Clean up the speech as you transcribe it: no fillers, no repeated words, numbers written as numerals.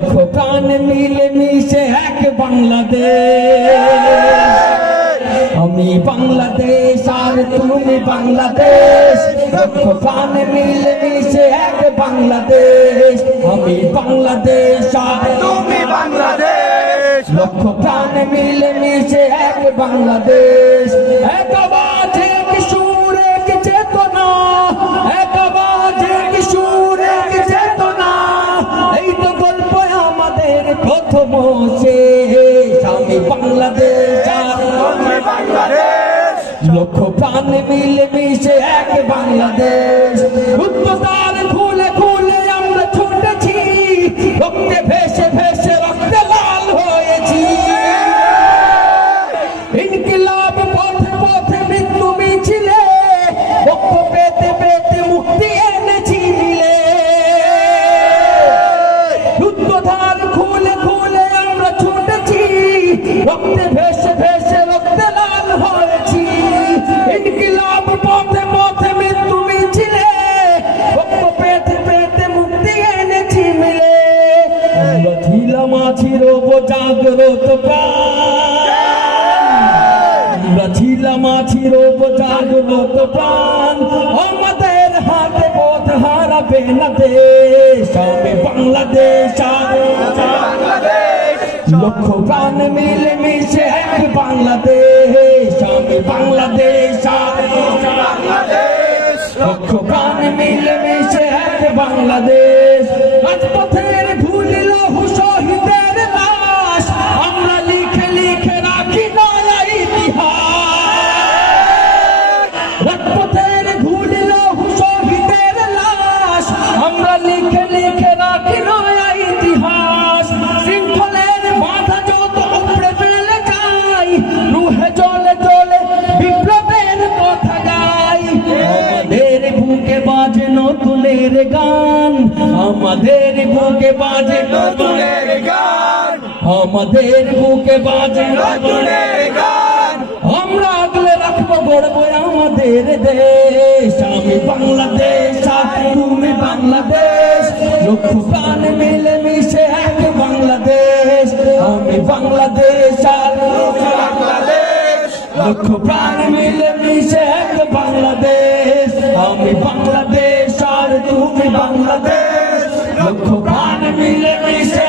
লক্ষ প্রাণ মিলে মিশে এক বাংলাদেশ। আমি বাংলাদেশ আর তুমি বাংলাদেশ, লক্ষ প্রাণ মিলে মিশে এক বাংলাদেশ। আমি বাংলাদেশ আর তুমি বাংলাদেশ, লক্ষ প্রাণ মিলে মিশে এক বাংলাদেশ। এক আওয়াজ এক সুর এক চেতনা, এক আওয়াজ এক সুর এক চেতনা, এই তো গল্প আমাদের প্রথম শেষ। আমি বাংলাদেশ আর তুমি বাংলাদেশ, লক্ষ প্রাণ মিলে মিশে এক বাংলাদেশ। উত্তর খুলে খুলে আমরা ছুটেছি, রক্তে ভেসে ভেসে রক্তে লাল হয়েছি। ইনকিলাব পথে পথে মৃত্যু মিছিলে, বক্ষ পেতে পেতে মুক্তি এনেছি মিলে। উত্তর খুলে খুলে আমরা ছুটেছি, রক্তে ভেসে ভেসে রক্তে লাল হয়েছি। ইনকিলাব পথে পথে মৃত্যু মিছিলে, বক্ষ পেতে পেতে মুক্তি এনেছি মিলে। আমরা ছিলাম আছি রব জাগ্রত প্রাণ, আমরা ছিলাম আছি রব জাগ্রত প্রাণ। আমাদের হাতে পথ হারাবে না দেশ। আমি বাংলাদেশ আর বাংলাদেশ, লক্ষ প্রাণ মিলে মিশে এক বাংলাদেশ। আমি বাংলাদেশ আর বাংলাদেশ, লক্ষ প্রাণ মিলে মিশে এক বাংলাদেশ। রাজপথের ধুলি লৌহ শহীদের লাশ, আমরা লিখে লিখে রাখি নয়া ইতিহাস। রাজপথের ধুলি লৌহ শহীদের লাশ, আমরা লিখে লিখে রাখি নয়া ইতিহাস। শৃঙ্খলের বাধা যত উপড়ে ফেলে যাই, রুহে জ্বলে জ্বলে বিপ্লবের কথা গাই। আমাদের বুকে বাজে নতুনের গান, আমাদের বুকে বাজে নতুনের গান, আমাদের বুকে বাজে নতুনের গান। আমরা আগলে রাখবো গড়বো আমাদের দেশ। আমি বাংলাদেশ আর তুমি বাংলাদেশ, লক্ষ প্রাণ মিলে মিশে এক বাংলাদেশ। আমি বাংলাদেশ আর বাংলাদেশ, লক্ষ প্রাণ মিলে মিশে এক বাংলাদেশ। আমি বাংলাদেশ আর তুমি বাংলাদেশ, লক্ষ প্রাণ মিলে মিশে